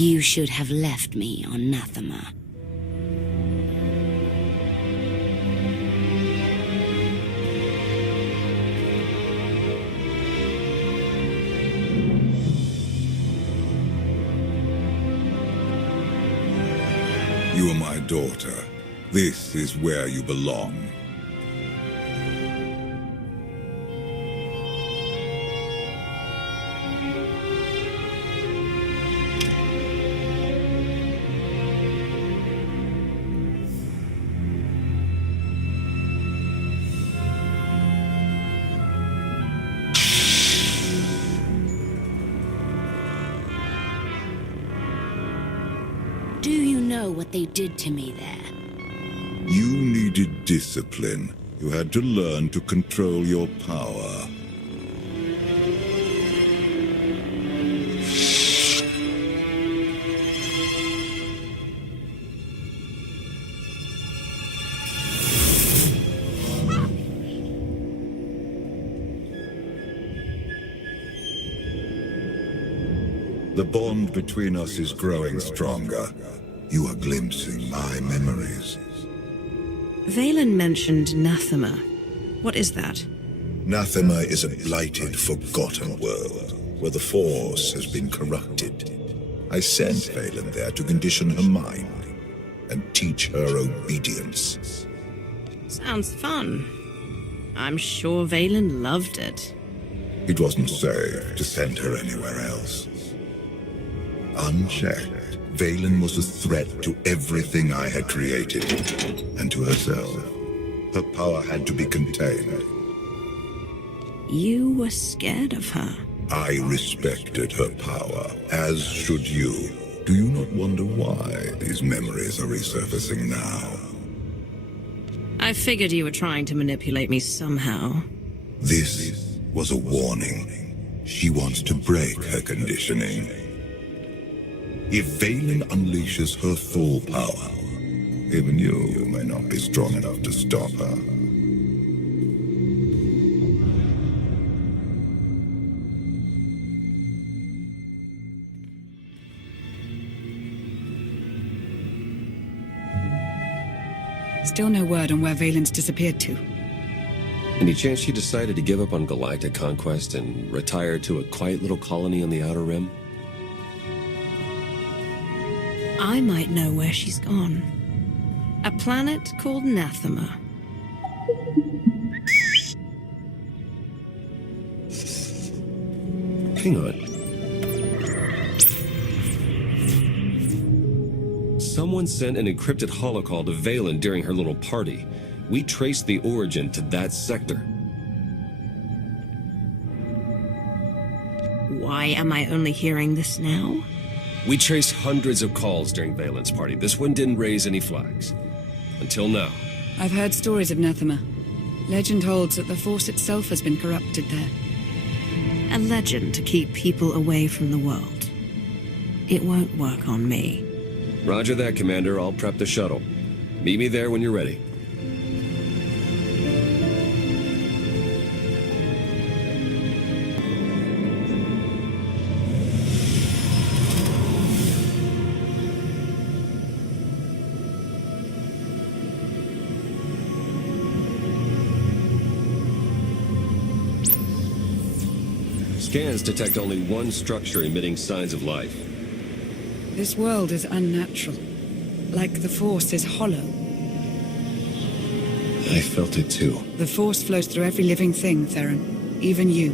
You should have left me on Nathema. You are my daughter. This is where you belong. Do you know what they did to me there? You needed discipline. You had to learn to control your power. The bond between us is growing stronger. You are glimpsing my memories. Valen mentioned Nathema. What is that? Nathema is a blighted, forgotten world, where the Force has been corrupted. I sent Valen there to condition her mind, and teach her obedience. Sounds fun. I'm sure Valen loved it. It wasn't safe to send her anywhere else. Unchecked, Valen was a threat to everything I had created, and to herself. Her power had to be contained. You were scared of her. I respected her power, as should you. Do you not wonder why these memories are resurfacing now? I figured you were trying to manipulate me somehow. This was a warning. She wants to break her conditioning. If Valen unleashes her full power, even you may not be strong enough to stop her. Still no word on where Valen's disappeared to. Any chance she decided to give up on galactic conquest and retire to a quiet little colony on the Outer Rim? I might know where she's gone. A planet called Nathema. Hang on. Someone sent an encrypted holocall to Valen during her little party. We traced the origin to that sector. Why am I only hearing this now? We traced hundreds of calls during Valen's party. This one didn't raise any flags. Until now. I've heard stories of Nathema. Legend holds that the Force itself has been corrupted there. A legend to keep people away from the world. It won't work on me. Roger that, Commander. I'll prep the shuttle. Meet me there when you're ready. Scans detect only one structure emitting signs of life. This world is unnatural. Like the Force is hollow. I felt it too. The Force flows through every living thing, Theron. Even you.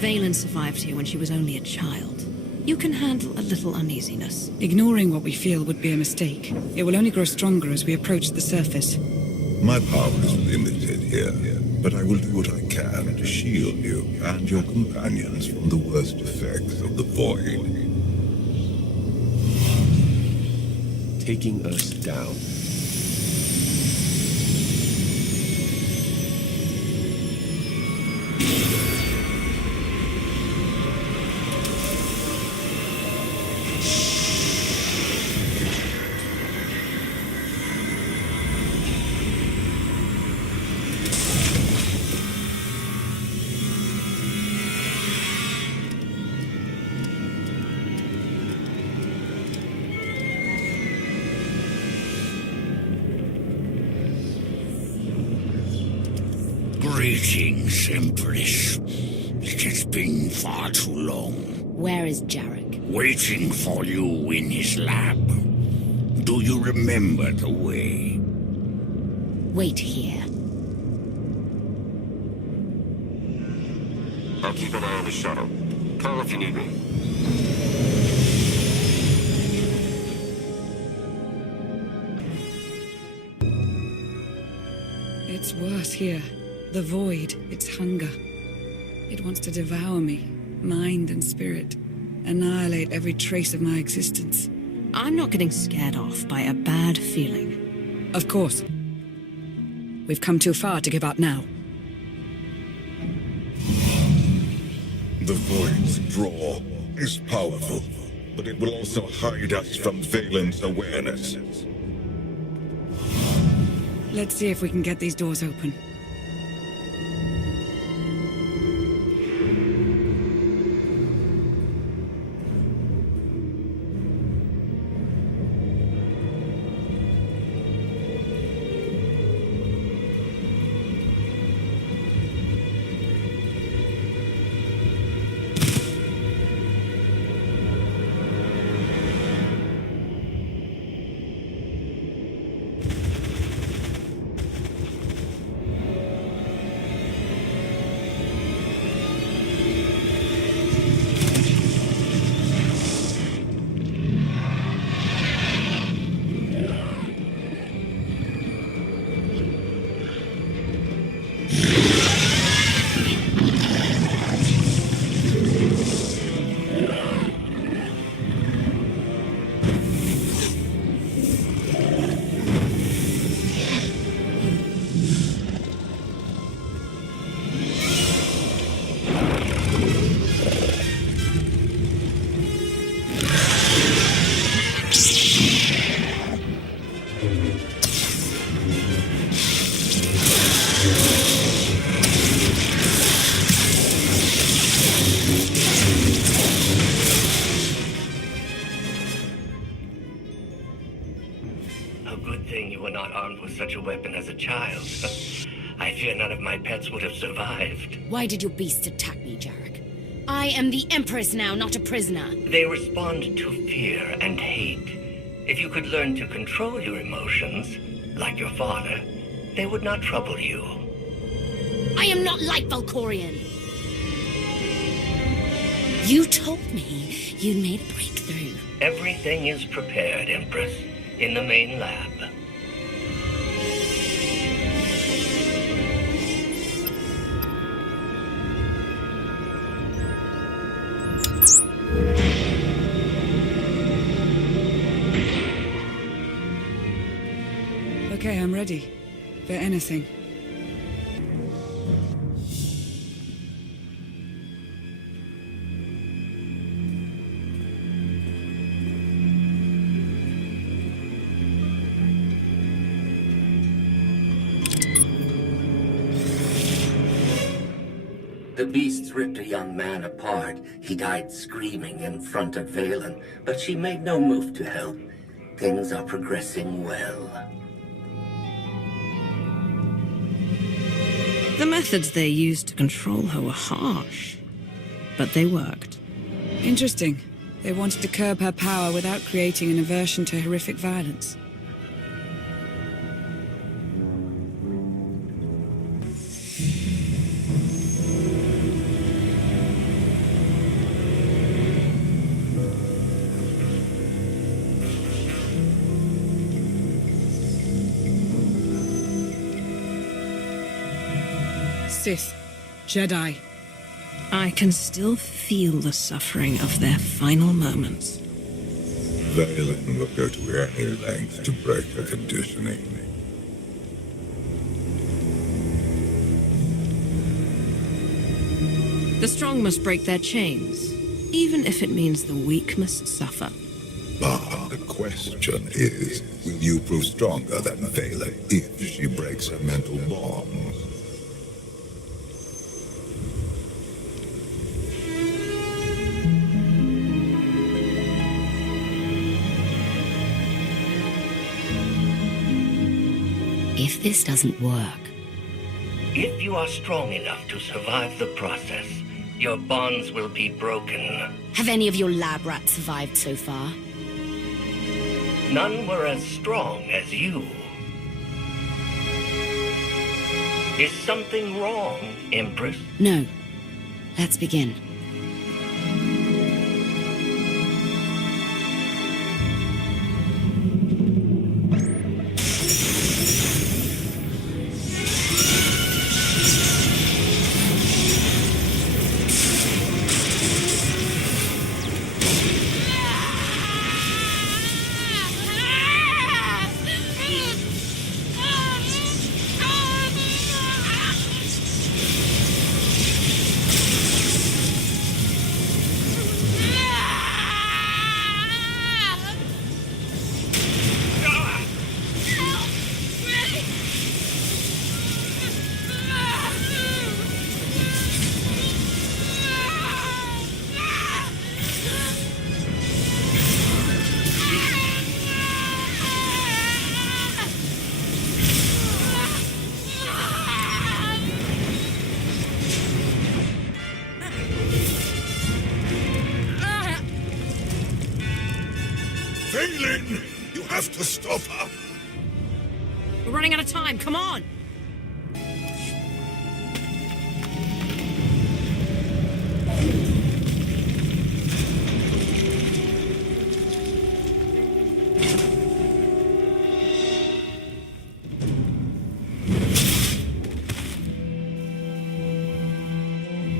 Valen survived here when she was only a child. You can handle a little uneasiness. Ignoring what we feel would be a mistake. It will only grow stronger as we approach the surface. My power is limited here, but I will do what I can to shield you and your companions from the worst effects of the Void. Taking us down. Greetings, Empress. It has been far too long. Where is Jarek? Waiting for you in his lab. Do you remember the way? Wait here. I'll keep an eye on the shuttle. Call if you need me. It's worse here. The void, its hunger. It wants to devour me, mind and spirit. Annihilate every trace of my existence. I'm not getting scared off by a bad feeling. Of course. We've come too far to give up now. The Void's draw is powerful, but it will also hide us from Valen's awareness. Let's see if we can get these doors open. Such a weapon as a child. I fear none of my pets would have survived. Why did your beasts attack me, Jarek? I am the Empress now, not a prisoner. They respond to fear and hate. If you could learn to control your emotions, like your father, they would not trouble you. I am not like Valkorion. You told me you'd made a breakthrough. Everything is prepared, Empress, in the main lab. Okay, I'm ready. For anything. The beasts ripped a young man apart. He died screaming in front of Valen, but she made no move to help. Things are progressing well. The methods they used to control her were harsh, but they worked. Interesting. They wanted to curb her power without creating an aversion to horrific violence. Sith, Jedi. I can still feel the suffering of their final moments. Valen will go to any length to break her conditioning. The strong must break their chains, even if it means the weak must suffer. But the question is, will you prove stronger than Valen if she breaks her mental bonds? If this doesn't work, If you are strong enough to survive the process, your bonds will be broken. Have any of your lab rats survived so far? None were as strong as you. Is something wrong, Empress? No. Let's begin. Valen! You have to stop her! We're running out of time, come on!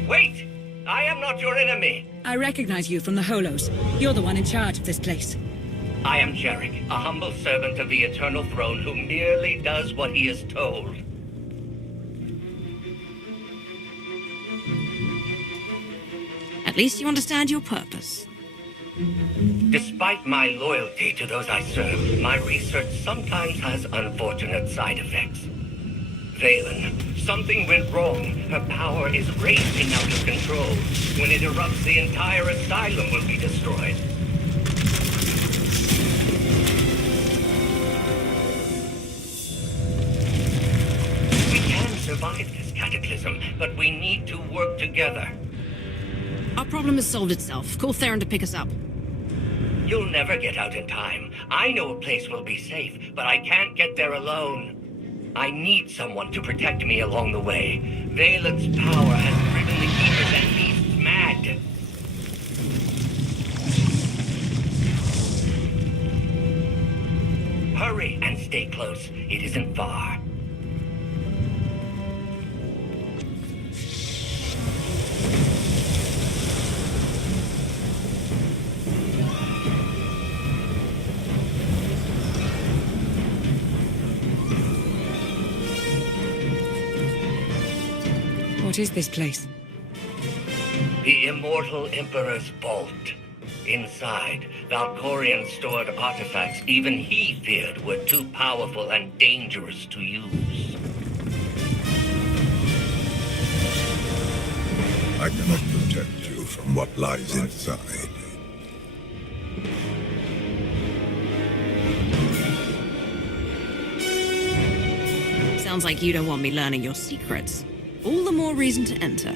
Wait! I am not your enemy! I recognize you from the Holos. You're the one in charge of this place. I am Jarek, a humble servant of the Eternal Throne who merely does what he is told. At least you understand your purpose. Despite my loyalty to those I serve, my research sometimes has unfortunate side effects. Valen, something went wrong. Her power is raging out of control. When it erupts, the entire asylum will be destroyed. We can survive this cataclysm, but we need to work together. Our problem has solved itself. Call Theron to pick us up. You'll never get out in time. I know a place will be safe, but I can't get there alone. I need someone to protect me along the way. Valen's power has driven the Keepers and Beasts mad. Hurry and stay close. It isn't far. What is this place? The Immortal Emperor's vault. Inside, Valkorion stored artifacts even he feared were too powerful and dangerous to use. I cannot protect you from what lies inside. Sounds like you don't want me learning your secrets. All the more reason to enter.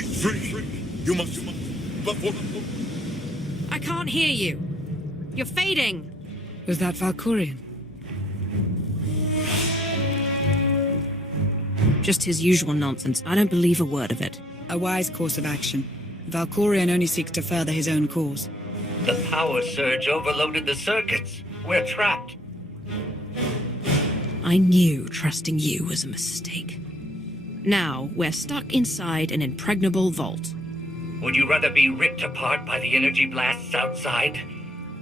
Free! You must... I can't hear you. You're fading. Was that Valkorion? Just his usual nonsense. I don't believe a word of it. A wise course of action. Valkorion only seeks to further his own cause. The power surge overloaded the circuits. We're trapped. I knew trusting you was a mistake. Now, we're stuck inside an impregnable vault. Would you rather be ripped apart by the energy blasts outside?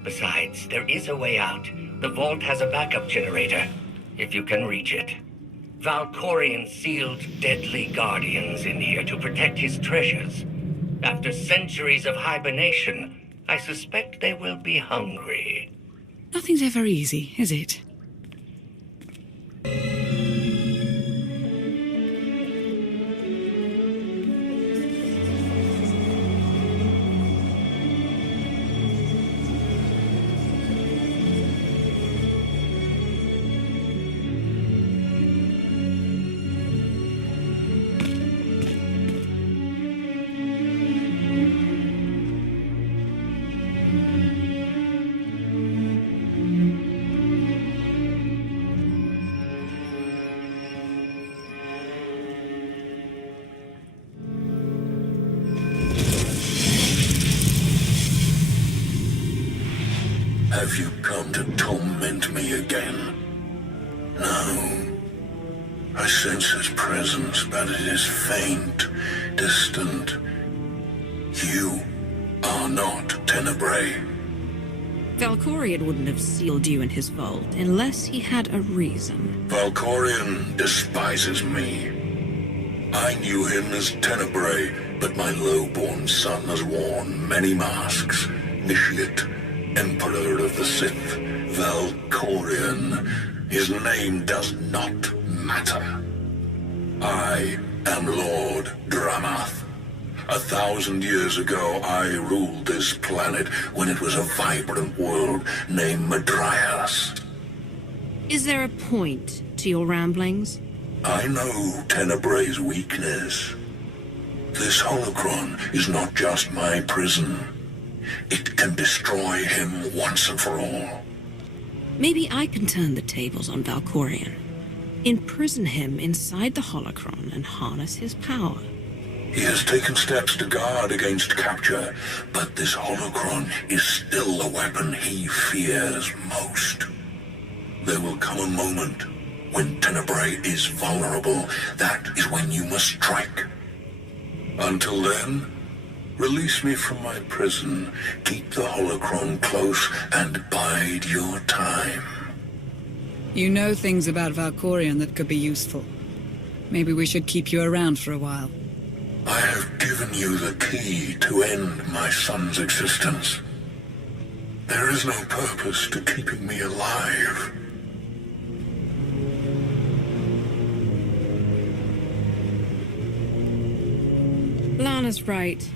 Besides, there is a way out. The vault has a backup generator, if you can reach it. Valkorion sealed deadly guardians in here to protect his treasures. After centuries of hibernation, I suspect they will be hungry. Nothing's ever easy, is it? Have you come to torment me again? No. I sense his presence, but it is faint, distant. You are not Tenebrae. Valkorion wouldn't have sealed you in his vault unless he had a reason. Valkorion despises me. I knew him as Tenebrae, but my low-born son has worn many masks. Initiate, Emperor of the Sith, Valkorion. His name does not matter. I am Lord Dramath. 1,000 years ago, I ruled this planet when it was a vibrant world named Madrias. Is there a point to your ramblings? I know Tenebrae's weakness. This holocron is not just my prison. It can destroy him once and for all. Maybe I can turn the tables on Valkorion. Imprison him inside the holocron and harness his power. He has taken steps to guard against capture, but this holocron is still the weapon he fears most. There will come a moment when Tenebrae is vulnerable. That is when you must strike. Until then, release me from my prison, keep the holocron close, and bide your time. You know things about Valkorion that could be useful. Maybe we should keep you around for a while. I have given you the key to end my son's existence. There is no purpose to keeping me alive. Lana's right.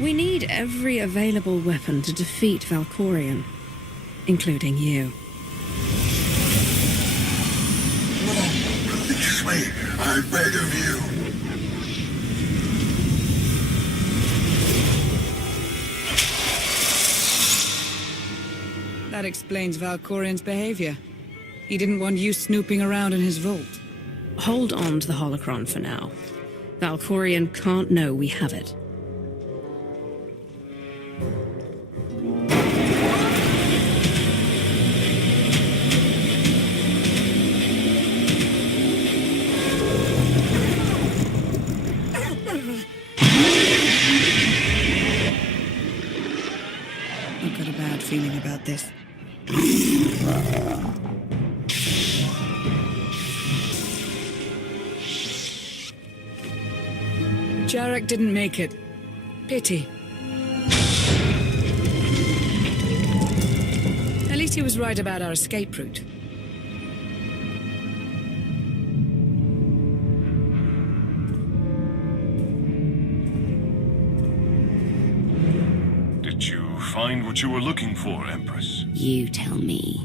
We need every available weapon to defeat Valkorion, including you. No, release me, I beg of you. That explains Valkorion's behavior. He didn't want you snooping around in his vault. Hold on to the holocron for now. Valkorion can't know we have it. I've got a bad feeling about this. Jarek didn't make it. Pity. At least he was right about our escape route. Did you find what you were looking for, Empress? You tell me.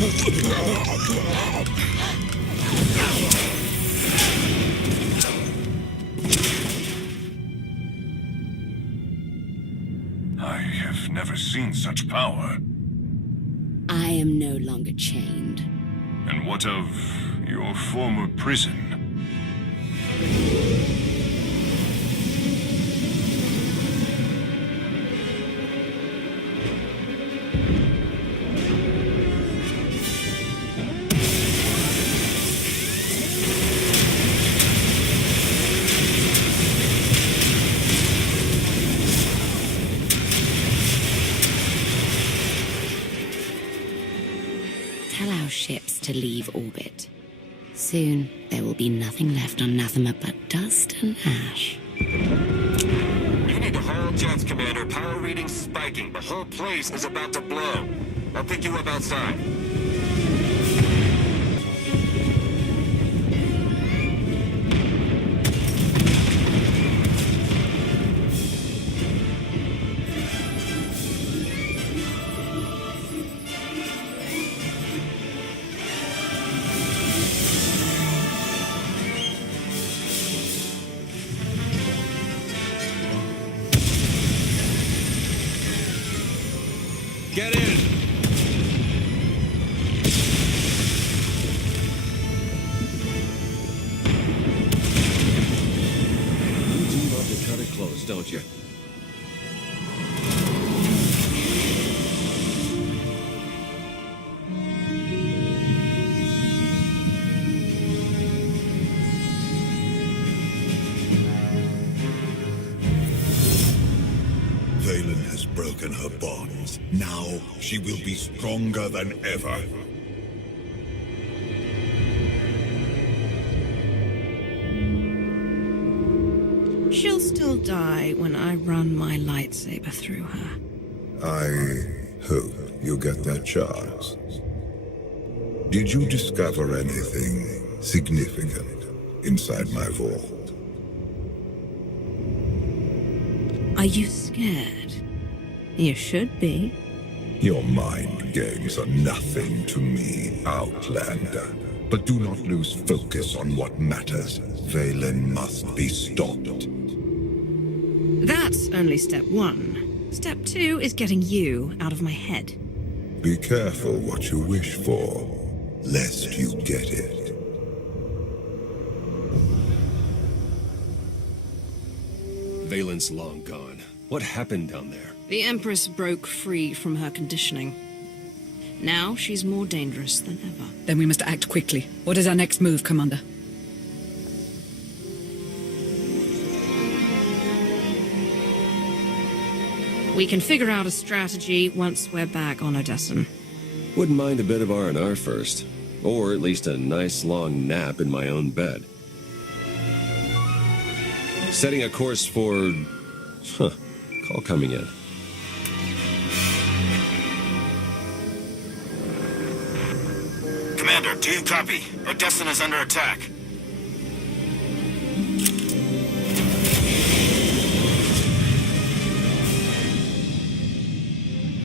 I have never seen such power. I am no longer chained. And what of your former prison? Tell our ships to leave orbit. Soon, there will be nothing left on Nathema but dust and ash. You need to haul jets, Commander. Power readings spiking. The whole place is about to blow. I'll pick you up outside. Get in! You do love to cut it close, don't you? Valen has broken her bonds. Now she will be stronger than ever. She'll still die when I run my lightsaber through her. I hope you get that chance. Did you discover anything significant inside my vault? Are you scared? You should be. Your mind games are nothing to me, Outlander. But do not lose focus on what matters. Valen must be stopped. That's only step one. Step two is getting you out of my head. Be careful what you wish for, lest you get it. Valen's long gone. What happened down there? The Empress broke free from her conditioning. Now she's more dangerous than ever. Then we must act quickly. What is our next move, Commander? We can figure out a strategy once we're back on Odessen. Wouldn't mind a bit of R&R first. Or at least a nice long nap in my own bed. Setting a course for... Call coming in. Commander, do you copy? Odessen is under attack.